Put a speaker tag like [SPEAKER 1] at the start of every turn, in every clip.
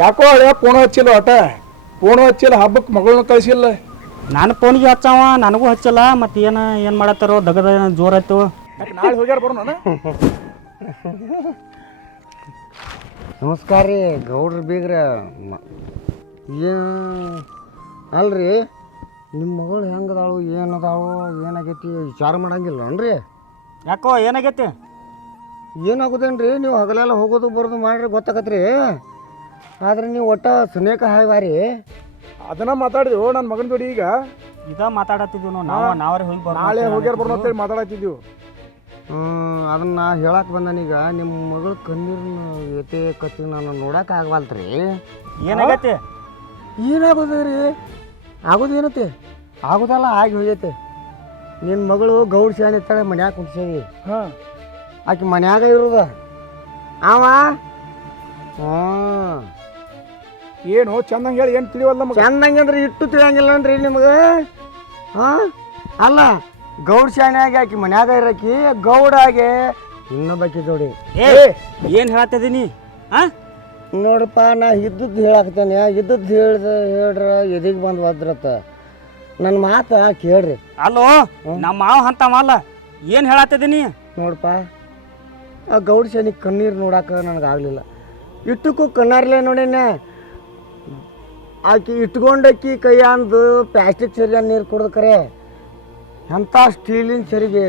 [SPEAKER 1] ಯಾಕೋ ಹಳೆಯ ಫೋನ್ ಹಚ್ಚಿಲ್ಲ ಒಟ ಫೋನ್ ಹಚ್ಚಿಲ್ಲ ಹಬ್ಬಕ್ಕೆ ಮಗಳನ್ನ ಕಳಿಸಿಲ್ಲ.
[SPEAKER 2] ನಾನು ಫೋನಿಗೆ ಹಚ್ಚಾವ ನನಗೂ ಹಚ್ಚಲ್ಲ ಮತ್ತು ಏನು ಏನು ಮಾಡತ್ತಾರೋ ದಗದ ಜೋರ
[SPEAKER 1] ಆಯ್ತು. ನಾಳೆ ಹೋಗ್ಯಾರ ಬರೋಣ
[SPEAKER 3] ನಮಸ್ಕಾರ ರೀ ಗೌಡ್ರ ಬೀಗ್ರ. ಮ- ಏನು ಅಲ್ರಿ ನಿಮ್ಮ ಮಗಳು ಹೆಂಗದಾಳು ಏನದಾಳು ಏನಾಗೈತಿ ವಿಚಾರ ಮಾಡಂಗಿಲ್ಲನ್ರಿ
[SPEAKER 2] ಯಾಕೋ ಏನಾಗೈತಿ?
[SPEAKER 3] ಏನಾಗೋದೇನ್ರಿ ನೀವು ಹಗಲೆಲ್ಲ ಹೋಗೋದು ಬರೋದು ಮಾಡ್ರಿ ಗೊತ್ತಾಗತ್ರಿ. ಆದ್ರೆ ನೀವು ಒಟ್ಟ ಸುನೇಕ ಹಾಯ್ವಾರಿ.
[SPEAKER 1] ಅದನ್ನ ಮಾತಾಡಿದ್ವು ನನ್ನ ಮಗನ ಜೋಡಿ ಈಗ.
[SPEAKER 2] ಇದ ಮಾತಾಡತ್ತಿದ್ವಿ ನಾವು ನಾವು ನಾವೇ ಹೋಗಿ ಬರೋಣ
[SPEAKER 1] ನಾಳೆ ಹೋಗ್ಯಾರ ಬರೋಣ
[SPEAKER 2] ಅನ್ನತ್ತಿದ್ವು.
[SPEAKER 1] ಅಂತೇಳಿ ಮಾತಾಡತ್ತಿದ್ವು.
[SPEAKER 3] ಹ್ಮ್, ಅದನ್ನ ಹೇಳಕ್ ಬಂದನೀಗ ನಿಮ್ಮ ಮಗಳು ಕಣ್ಣೀರಿನ ಏತೆ ಕತ್ತಿ ನಾನು ನೋಡಕ್ ಆಗವಲ್ತ್ರಿ.
[SPEAKER 2] ಏನಾಗೈತಿ
[SPEAKER 3] ಏನಾಗೋದ್ರಿ? ಆಗೋದೇನತಿ ಆಗೋದಲ್ಲ ಆಗಿ ಹೋಗೈತೆ. ನಿನ್ನ ಮಗಳು ಗೌಡ್ ಶಾನೆ ಇರ್ತಾಳೆ ಮನ್ಯಾಗ ಕುಂಡ್ಸೇವಿ
[SPEAKER 1] ಹಾಂ.
[SPEAKER 3] ಆಕೆ ಮನ್ಯಾಗ ಇರೋದ. ಅವ ಹಾಂ.
[SPEAKER 1] ಏನು ಚಂದಂಗೆ ಹೇಳಿ ಏನು ತಿಳಿವಲ್ಲ ನಮಗೆ?
[SPEAKER 3] ಇಟ್ಟು ಇಟ್ಟು ಅಂದ್ರೆ ನಿಮಗೆ? ಹಾಂ? ಅಲ್ಲ ಗೌಡ ಶಾಣೆಯಾಗಿ ಆಕಿ ಮನ್ಯಾಗ ಇರಕಿ ಗೌಡಾಗೆ ಇನ್ನೊಬ್ಬಾಕಿ ಜೋಡಿ.
[SPEAKER 2] ಏ ಏನು ಹೇಳತ್ತಿದ್ದೀನಿ ಹಾ?
[SPEAKER 3] ನೋಡಪ್ಪ ನಾ ಇದ್ದದ್ದು ಹೇಳಾಕ್ತೇನೆ. ಇದ್ದದ್ದು ಹೇಳ್ದ ಹೇಳ್ರ ಎದಿಗೆ ಬಂದು ಒದ್ರತ್ತ. ನನ್ನ ಮಾತು ಕೇಳ್ರಿ.
[SPEAKER 2] ಅಲ್ಲೋ ನಮ್ಮ ಮಾವ ಅಂತವಲ್ಲ ಏನು ಹೇಳತ್ತಿದ್ದೀನಿ
[SPEAKER 3] ನೋಡಪ್ಪ ಆ ಗೌಡ ಶಾಣಿ ಕಣ್ಣೀರು ನೋಡಾಕ ನನಗೆ ಆಗಲಿಲ್ಲ. ಇಟ್ಟಕ್ಕೂ ಕಣ್ಣಾರ್ಲೆ ನೋಡೇನ. ಆಕಿ ಇಟ್ಕೊಂಡಕ್ಕಿ ಕೈಯಾಂದು ಪ್ಲಾಸ್ಟಿಕ್ ಸರಿಯಾಗಿ ನೀರು ಕುಡ್ದು ಕರೆ. ಅಂಥ ಸ್ಟೀಲಿನ ಚರಿಗೆ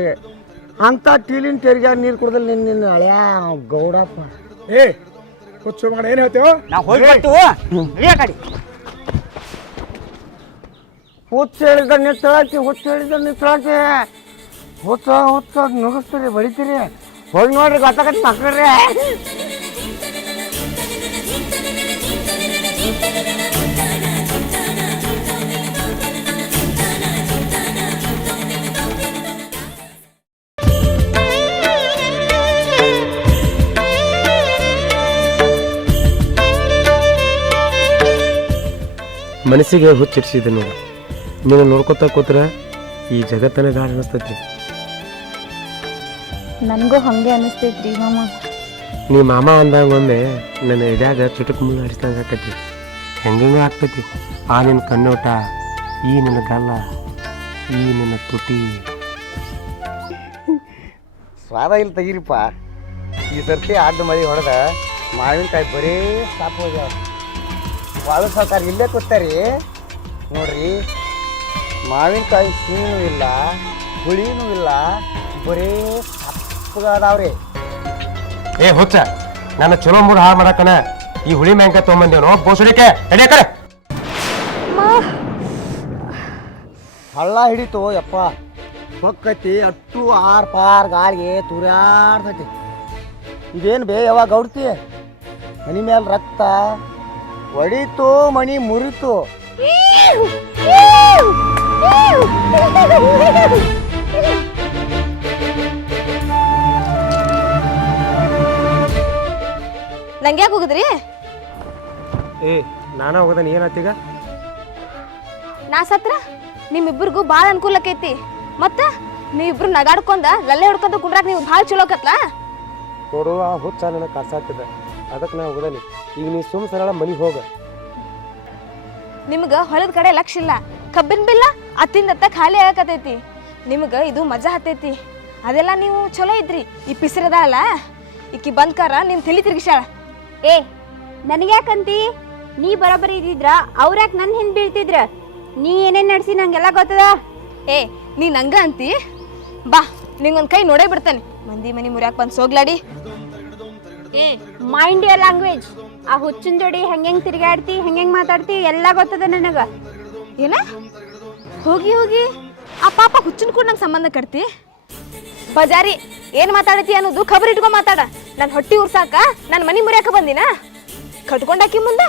[SPEAKER 3] ಅಂಥ ಸ್ಟೀಲಿನ ಸರಿಗೆ ನೀರು ಕುಡ್ದಲ್ಲಿ ನಿನ್ನ ನಿನ್ನ ಹಳೆಯ ಗೌಡಪ್ಪ.
[SPEAKER 1] ಏ ಕೊಚ್ಚು ಮಾಡ ಏನು ಹೇಳ್ತೇವ
[SPEAKER 2] ನಾವು ಹೋಗಿ ಬರ್ತೀವೋ ಇಳಿಯ ಕಡೆ.
[SPEAKER 3] ಹುಚ್ಚ ಹೇಳಿದ ನಿಂತಳಾಕಿ ಹುಚ್ಚ ಹೇಳಿದ ನಿಂತಳಾಕಿ ಹುಚ್ಚ ಹುಚ್ಚ ನುಗ್ಸ್ತೀರಿ ಬಡಿತೀರಿ. ಹೋಗಿ ನೋಡ್ರಿ ಗೊತ್ತಾಗತ್ತೆ ಮಕ್ಳ್ರಿ
[SPEAKER 4] ಮನಸ್ಸಿಗೆ ಹುಚ್ಚಿಡ್ಸಿದೆ ನೋಡು. ನೀನು ನೋಡ್ಕೊತಾ ಕೂತ್ರೆ ಈ ಜಗತ್ತನೇ ಗಾಢ ಅನಿಸ್ತೈತಿ
[SPEAKER 5] ನನಗೂ ಹಾಗೆ ಅನಿಸ್ತೈತ್ರಿ ಮಾಮ.
[SPEAKER 4] ನೀ ಮಾಮ ಅಂದಾಗ ಒಮ್ಮೆ ನನ್ನ ಎದ್ಯಾಗ ಚುಟುಕು ಮುಳ್ಳು ಹರಿಸ್ದಂಗೆ ಹೆಂಗಂಗೆ ಆಗ್ತೈತಿ? ಆ ನಿನ್ನ ಕಣ್ಣೋಟ ಈ ನಿನ್ನ ಗಲ್ಲ ಈ ನಿನ್ನ ತುಟಿ.
[SPEAKER 3] ಸ್ವಾದ ಇಲ್ಲಿ ತೆಗೀರಿಪ್ಪ. ಈ ಸರ್ತಿ ಅಡ್ಡ ಮರಿ ಹೊಡೆದ ಮಾವಿನಕಾಯಿ ಬರೀ ಸಾಕು ಹೋಗ್ಯಾವ. ಬಾಳು ಸಾಕಾರ ಇಲ್ಲೇ ಕೂತಾರಿ ನೋಡ್ರಿ ಮಾವಿನಕಾಯಿ ಸೀನು ಇಲ್ಲ ಹುಳಿನೂ ಇಲ್ಲ ಬರೀ ಸಪ್ಪಗಾದಾವ್ರಿ
[SPEAKER 4] ಏ ಹುಚ್ಚ ನನ್ನ ಚಲೋ ಮೂರು ಹಾಳು ಮಾಡಕ್ಕನ? ಈ ಹುಳಿ ಮ್ಯಾಂಕ ತೊಗೊಂಬಂದೇವನು ಬೋಸಡಿಕೆ. ಕಡೆ.
[SPEAKER 3] ಹಳ್ಳ ಹಿಡಿತು ಯಪ್ಪ. ಹೊಕ್ಕತಿ ಅಟ್ಟು ಆರ್ ಪಾರ್ ಗಾಳಿಗೆ ತುರ್ಯಾಡ್ತೈತಿ ಇದೇನು ಬೇ ಯಾವಾಗ ಗೌಡ್ತಿ? ಮನಿ ಮೇಲೆ ರಕ್ತ. ಒಡಿತು ಮಣಿ ಮುರಿತು.
[SPEAKER 5] ನಂಗೆ ಯಾಕೆ ಹೋಗುದ್ರಿ?
[SPEAKER 4] ಏ ನಾನ ಹೋಗದನ್ ಏನಾತೀಗ
[SPEAKER 5] ನಾ ಸತ್ರ? ನಿಮ್ಮಿಬ್ಬರಿಗೂ ಭಾಳ ಅನುಕೂಲ ಆಕೈತಿ. ಮತ್ತ ನೀವಿಬ್ರು ನಗಾಡ್ಕೊಂಡ ಲಲ್ಲೆ ಹಿಡ್ಕೊಂತ ಕುಂಡ್ರಾಕ್ ನೀವು ಭಾಳ ಚಲೋ ಆಕತ್ಲಾ?
[SPEAKER 4] ನೋಡು ಆ ಹುಚ್ಚ ಕಾಸಾಗ್ತದೆ ಅದಕ್ಕೆ ನಾ ಹೋಗದನಿ. ಈಗ ನೀ ಸುಮ್ ಸರಳ ಮನೆಗೆ ಹೋಗ.
[SPEAKER 5] ನಿಮ್ಗ ಹೊಲದ ಕಡೆ ಲಕ್ಷ ಇಲ್ಲ. ಕಬ್ಬಿನ ಬಿಲ್ಲ ಅತ್ತಿಂದತ್ತ ಖಾಲಿ ಆಗಕತೈತಿ ನಿಮ್ಗ ಇದು ಮಜಾ ಹತ್ತೈತಿ ಅದೆಲ್ಲ ನೀವು ಚಲೋ ಇದ್ರಿ. ಈ ಪಿಸರದ ಅಲ್ಲ ಈಕಿ ಬಂದ್ಕಾರ ನಿಮ್ ತಿಳಿ ತಿರ್ಗಿಸ್ಯಾಳ.
[SPEAKER 6] ಏ ನನಗ್ಯಾಕಂತಿ? ನೀ ಬರೋಬ್ಬರಿ ಇದ್ದಿದ್ರ ಅವ್ರ್ಯಾಕೆ ನನ್ನ ಹಿಂದೆ ಬೀಳ್ತಿದ್ರ? ನೀ ಏನೇನ್ ನಡೆಸಿ ನಂಗೆಲ್ಲ ಗೊತ್ತದ?
[SPEAKER 5] ಏ ನೀ ನಂಗ ಅಂತಿ? ಬಾ ನಿಂಗೊಂದು ಕೈ ನೋಡೇ ಬಿಡ್ತಾನೆ. ಮಂದಿ ಮನಿ ಮುರ್ಯಾಕ್ ಬಂದು ಸೋಗ್ಲಾಡಿ.
[SPEAKER 6] ಏ ಮೈಂಡ್ ಯರ್ ಲ್ಯಾಂಗ್ವೇಜ್ ಆ ಹುಚ್ಚಿನ ಜೋಡಿ ಹೆಂಗೆಂಗ್ ತಿರ್ಗಾಡ್ತಿ ಹೆಂಗೆಂಗ್ ಮಾತಾಡ್ತಿ ಎಲ್ಲ ಗೊತ್ತದ ನನಗ.
[SPEAKER 5] ಏನ? ಹೋಗಿ ಹೋಗಿ. ಆ ಪಾಪ ಹುಚ್ಚಿನ ಕೂಡ ನಂಗೆ ಸಂಬಂಧ ಕಟ್ತಿ. ಬಜಾರಿ ಏನ್ ಮಾತಾಡತಿ ಅನ್ನೋದು ಖಬರ್ ಇಟ್ಕೊಂಡ್ ಮಾತಾಡ. ನಾನು ಹೊಟ್ಟಿ ಉರ್ಸಾಕ ನಾನು ಮನಿ ಮುರಿಯಾಕ ಬಂದಿನ? ಕಟ್ಕೊಂಡಾಕಿ ಮುಂದೆ.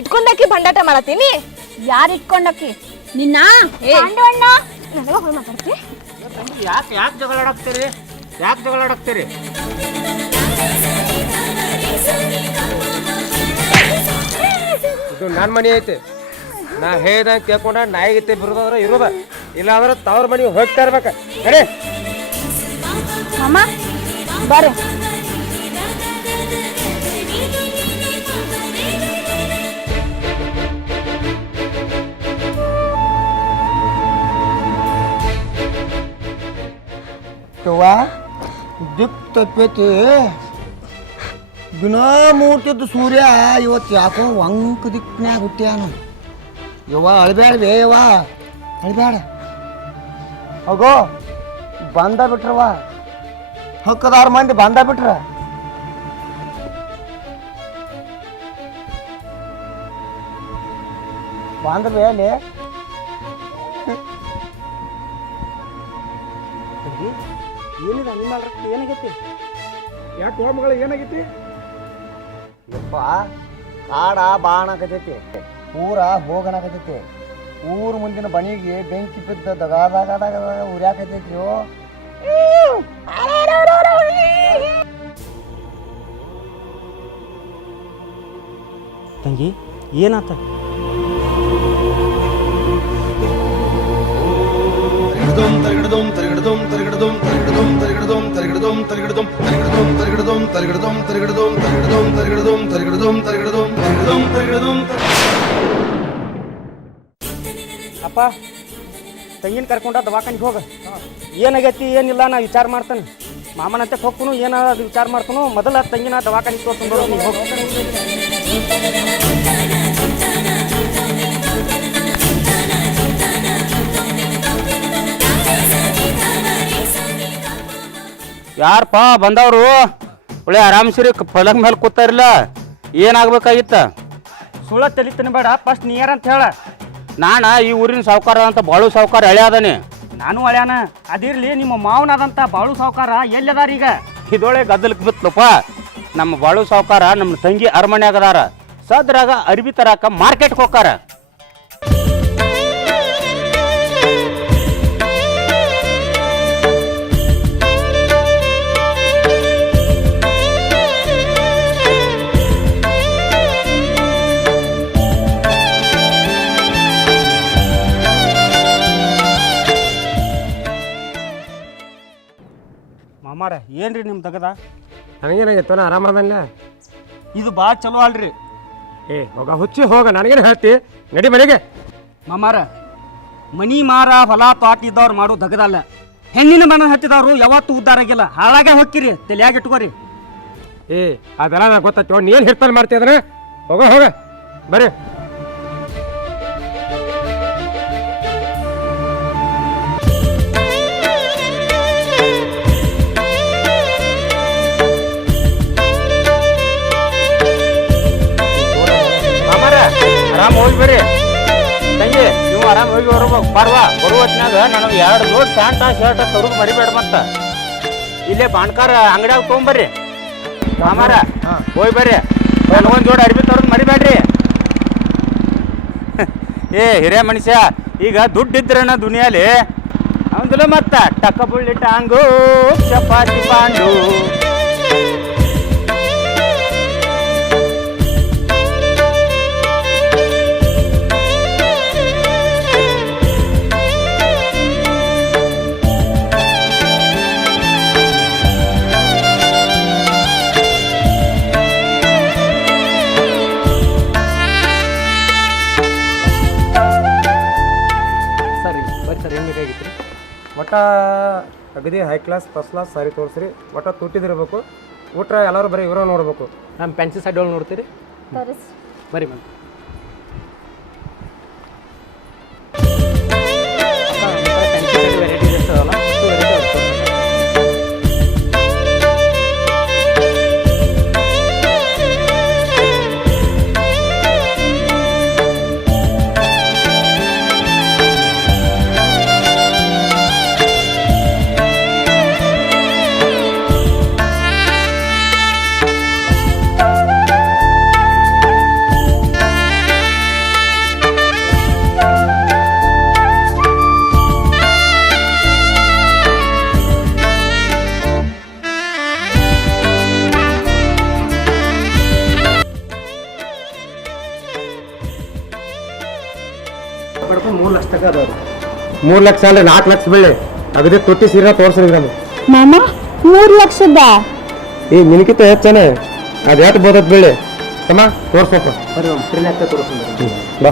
[SPEAKER 5] ಇಟ್ಕೊಂಡಾಕಿ ಬಂಡಾಟ ಮಾಡತ್ತೀನಿ?
[SPEAKER 6] ಯಾರು ಇಟ್ಕೊಂಡಕ್ಕಿ? ನಿನ್ನ? ಅಣ್ಣ
[SPEAKER 5] ನನಗ ಹೋಗಿ ಮಾತಾಡ್ತಿ.
[SPEAKER 2] ಯಾಕೆ ಯಾಕೆ ಜಗಳ ಆಡಕ್ತೀರಿ? ಯಾಕೆ ಜಗಳ ಆಡಕ್ತೀರಿ?
[SPEAKER 4] ಇದು ನನ್ನ ಮನೆ ಐತೆ. ನಾ ಹೇಳ್ದಂಗೆ ಕೇಳ್ಕೊಂಡ ನಾಯಿಗೆ ಬರೋದಾದ್ರೆ ಇರೋದ. ಇಲ್ಲ ಅಂದ್ರೆ ತವ್ರ ಮನೆಗೆ ಹೋಗ್ತಾ ಇರ್ಬೇಕು. ನಡಿ.
[SPEAKER 6] ಅಮ್ಮ ಬರ್ರಿ
[SPEAKER 3] ಯವ್ವ ದಿಕ್ತ ಪೇತಿ. ದಿನ ಮೂರ್ತಿದ್ದು ಸೂರ್ಯ, ಇವತ್ತು ಯಾಕೋ ವಂಕ ದಿಕ್ನ್ಯಾಗ ಹುಟ್ಟ್ಯಾನ. ಯವ್ವ ಅಳ್ಬೇಡ್ವೇ ಯವ್ವ ಅಳ್ಬೇಡ ಹೋಗೋ ಬಂದ ಬಿಟ್ರವ ಹಕ್ಕದಾರ ಮಂದಿ ಬಂದ ಬಿಟ್ರ. ಬಂದ ಬೇ
[SPEAKER 2] ಏನಿದೆ ನಿಮ್ಮ ಏನಾಗೈತಿ?
[SPEAKER 1] ಯಾಕೆ ಮಗಳ ಏನಾಗೈತಿ?
[SPEAKER 3] ಯಪ್ಪ ಕಾಡ ಬಾಣಕತೈತಿ ಊರ ಹೋಗಣಕತೈತಿ ಊರ ಮುಂದಿನ ಬಣಿಗೆ ಬೆಂಕಿ ಬಿದ್ದ ದಗಾದಾಗ ಉರ್ಯಾಕತೈತಿ
[SPEAKER 2] ತಂಗಿ ಏನಾತ? ಅಪ್ಪ ತಂಗಿನ ಕರ್ಕೊಂಡ ದವಾಖಾನಿಗೆ ಹೋಗ ಏನಾಗೈತಿ ಏನಿಲ್ಲ ನಾ ವಿಚಾರ ಮಾಡ್ತಾನೆ ಮಾಮನಂತೆ ಹೋಗ್ತಾನು ಏನ ಅದು ವಿಚಾರ ಮಾಡ್ತಾನು ಮೊದಲ ತಂಗಿನ ದವಾಖಾನಿಗೆ ತೋರ್ಸ್ಕೊಂಡು ಬರೋದು ನೀ ಹೋಗು ಯಾರಪ್ಪ ಬಂದವರು? ಒಳ್ಳೆ ಆರಾಮ್ಸಿರಿ ಪಲಂಗ್ ಮೇಲೆ ಕೂತಾರಿಲ್ಲ. ಏನಾಗ್ಬೇಕಾಗಿತ್ತ? ಸುಳ್ಳ ತಲಿತನ ಬೇಡ ಫಸ್ಟ್ ನೀ ಅಂತ ಹೇಳ. ನಾನ ಈ ಊರಿನ ಸಾವುಕಾರ ಅಂತ ಬಾಳು ಸಾವುಕಾರ ಅದಾನೆ. ನಾನು ಅಳ್ಯಾನ ಅದಿರ್ಲಿ ನಿಮ್ಮ ಮಾವನಾದಂತ ಬಾಳು ಸಾವುಕಾರ ಎಲ್ಲದಾರ ಈಗ? ಇದೊಳೆ ಗದ್ದಲಕ್ಕೆ ಬಿತ್ತಲಪ್ಪ ನಮ್ಮ ಬಾಳು ಸಾವುಕಾರ ನಮ್ಮ ತಂಗಿ ಅರಮನೆ ಆಗದಾರ ಸದ್ರಾಗ ಅರ್ಬಿ ತರಾಕ ಮಾರ್ಕೆಟ್ಗೆ ಹೋಗಾರ ಏನ್ರಿ ನಿಮ್ ತಗದ
[SPEAKER 4] ನನಗೇನಾಗಿತ್ತು ನಾ ಆರಾಮದಲ್ಲ?
[SPEAKER 2] ಇದು ಭಾಳ ಚಲೋ ಅಲ್ರಿ.
[SPEAKER 4] ಏ ಹೋಗ ಹುಚ್ಚಿ ಹೋಗ ನನಗೇನು ಹೇಳ್ತಿ? ನಡಿ ಮನೆಗೆ.
[SPEAKER 2] ಮಾಮಾರ ಮನಿ ಮಾರ ಹೊಲ ತೋಟ ಇದ್ದವ್ರು ಮಾಡೋ ದಗದಲ್ಲ. ಹೆಣ್ಣಿನ ಮನ ಹತ್ತಿದವ್ರು ಯಾವತ್ತು ಉದ್ದಾರ ಆಗಿಲ್ಲ. ಹಾಳಾಗೆ ಹೊಕ್ಕಿರಿ ತಲೆಯಾಗ ಇಟ್ಕೋರಿ.
[SPEAKER 4] ಏ ಅದೆಲ್ಲ ನನಗೆ ಗೊತ್ತಾಯ್ತು ನೀನು ಏನು ಮಾಡ್ತಿದ್ರೆ ಹೋಗ ಹೋಗ. ಬರ್ರಿ.
[SPEAKER 2] ಬರ್ರಿ ತಂಗಿ ನೀವು ಆರಾಮ್ ಹೋಗಿ ಬರ್ಬೇಕು. ಬರ್ವಾ ಬರುವ ಹೊತ್ನಾಗ ನನಗೆ ಎರಡು ಜೋಡ್ ಪ್ಯಾಂಟ ಶರ್ಟ್ ತರುದು ಮರಿಬೇಡ ಮತ್ತ. ಇಲ್ಲೇ ಬಾಣ್ಕಾರ ಅಂಗಡಿಯಾಗ ತೊಗೊಂಬರ್ರಿ. ಕಾಮಾರ ಹೋಗಿ ಬರ್ರಿ. ನನಗೊಂದು ಜೋಡಿ ಅರ್ಬಿ ತರೋದು ಮರಿಬೇಡ್ರಿ. ಏ ಹಿರಿಯ ಮನುಷ್ಯ ಈಗ ದುಡ್ಡು ಇದ್ರನ ದುನಿಯಲ್ಲಿ ಅವಂದಿಲ್ಲ ಮತ್ತ. ಟಕ್ಕ ಬುಳ್ಳಿ ಟಾಂಗು ಚಪಾತಿ ಪಾಂಡು.
[SPEAKER 4] ಅಗದಿ high class first class sari ತೋರಿಸ್ರಿ. ಒಟ್ಟು ತುಟ್ಟಿದಿರ್ಬೇಕು ಊಟ ಎಲ್ಲರೂ ಬರೀ ಇವರ ನೋಡ್ಬೇಕು. ನಮ್ಮ ಪೆನ್ಸಿಲ್ ಸೈಡ್ ಒಳಗೆ ನೋಡ್ತೀರಿ? ಬರೀ ಬಂದು ಮೂರು ಲಕ್ಷ
[SPEAKER 3] ಅಲ್ರಿ ನಾಲ್ಕು ಲಕ್ಷ ಬೀಳಿ ಅಗದಿ ತುಟ್ಟಿ ಸೀರೆ ತೋರಿಸ್ರಿ ನಮ್ಗೆ.
[SPEAKER 6] ಮಾಮ ಮೂರು ಲಕ್ಷದ?
[SPEAKER 3] ಈ ನಿನಕಿತ ಹೆಚ್ಚನೆ. ಅದು ಎಷ್ಟು ಬೋದತ್ ಬೀಳಿ ಅಮ್ಮ ತೋರ್ಸಪ್ಪ ಬಾ.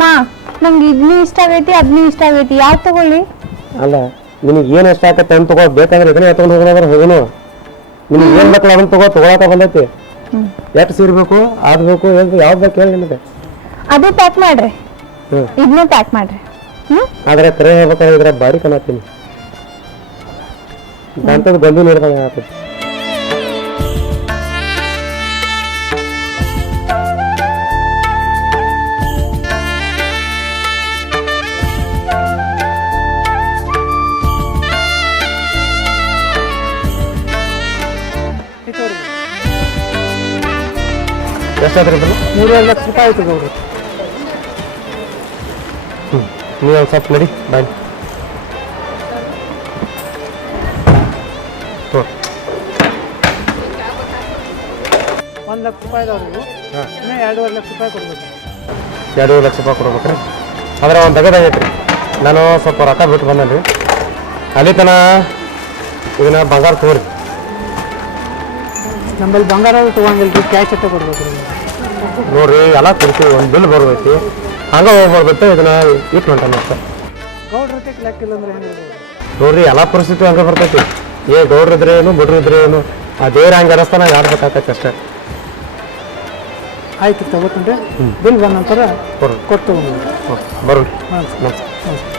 [SPEAKER 7] ಮಾಮ ನಂಗೆ ಇದ್ನಿ ಇಷ್ಟ ಆಗೈತಿ ಅದ್ನಿ ಇಷ್ಟ ಆಗೈತಿ ಯಾವ್ದು ತಗೊಳ್ಳಿ?
[SPEAKER 4] ಅಲ್ಲ ನಿನಗೆ ಏನು ಇಷ್ಟ ಆಗತ್ತೆ ಅಂತ ತಗೋ ಬೇಕಾದ್ರೆ ಇದನ್ನೇ ತಗೊಂಡು ಹೋಗೋದಾದ್ರೆ ಹೋಗೋನು ನಿನಗೆ ಏನು ಬೇಕಲ್ಲ ಅದನ್ನ ತಗೋ ತಗೊಳಕ ಬಂದೈತಿ. ಎಷ್ಟು ಸೀರೆ ಬೇಕು ಅದು ಬೇಕು ಏನು ಯಾವ್ದು ಬೇಕು ಹೇಳಿ ನಿನಗೆ.
[SPEAKER 7] ಅದು ಪ್ಯಾಕ್ ಮಾಡ್ರಿ. ಇದನ್ನೂ ಪ್ಯಾಕ್ ಮಾಡ್ರಿ. ಹ್ಮ್?
[SPEAKER 4] ಆದ್ರೆ ಕರೆ ಹೇಳ್ಬೇಕಾದ್ರೆ ಇದ್ರ ಬಾರಿ ಕಾಣತ್ತೀನಿ ಬಂದು ಗಂದು ನೋಡ್ದಂಗೆ ಆಗತ್ತೆ. ಬಲ್ಲ
[SPEAKER 8] ಮೂರುವರೆ ಲಕ್ಷ ರೂಪಾಯಿ ಆಯ್ತು ಹ್ಞೂ
[SPEAKER 4] ನೀವು ಒಂದು ಸ್ವಲ್ಪ ನಡಿ ಬಾಯ್ ಹ್ಞೂ
[SPEAKER 8] ಒಂದು ಲಕ್ಷ ರೂಪಾಯಿ ಇದಾವ್ರಿ ಹಾಂ. ಇನ್ನೂ ಎರಡೂವರೆ ಲಕ್ಷ ರೂಪಾಯಿ ಕೊಡ್ಬೇಕು.
[SPEAKER 4] ಎರಡೂವರೆ ಲಕ್ಷ ರೂಪಾಯಿ ಕೊಡ್ಬೇಕ್ರಿ. ಆದ್ರೆ ಒಂದು ತೆಗೆದಾಗೈತೆ ರೀ ನಾನು ಸ್ವಲ್ಪ ರೊಕ್ಕ ಬಿಟ್ಟು ಬಂದೇನಿ ರೀ ಅಲ್ಲಿ ತನ ಇದನ್ನ ಬಂಗಾರ ತಗೋರಿ.
[SPEAKER 8] ನಮ್ಮಲ್ಲಿ ಬಂಗಾರ ತೊಗೊಂಡಿಲ್ಲ ರೀ ಕ್ಯಾಶ್ ಅಂತ ಕೊಡ್ಬೇಕು. ರೀ
[SPEAKER 4] ನೋಡ್ರಿ ಎಲ್ಲ ಕೊಡ್ತೀವಿ ಒಂದು ಬಿಲ್ ಬರ್ತೈತಿ ಹಂಗೆ ಹೋಗ್ಬಾರ್ದತ್ತೆ ಇದನ್ನ ಇಟ್ಟು ಹೊಂಟ ಮತ್ತೆ. ನೋಡ್ರಿ ಎಲ್ಲ ಪರಿಸ್ಥಿತಿ ಹಂಗೆ ಬರ್ತೈತಿ. ಏ ಗೌಡ್ರು ಇದ್ರೆ ಏನು ಬಿಡ್ರು ಇದ್ರೆ ಏನು ಆ ದೇವ್ರ ಹಂಗೆ ಅರಸ್ತಾನ ಆಡ್ಬೇಕಾಗತ್ತೆ ಅಷ್ಟೇ.
[SPEAKER 8] ಆಯ್ತು ತಗೋತಂದ್ರೆ ಬಿಲ್ ಬಂದ ನಂತರ
[SPEAKER 4] ಬರ್ರಿ.
[SPEAKER 8] ಕೊಟ್ಟು
[SPEAKER 4] ಬರ್ರಿ ನಮಸ್ಕಾರ.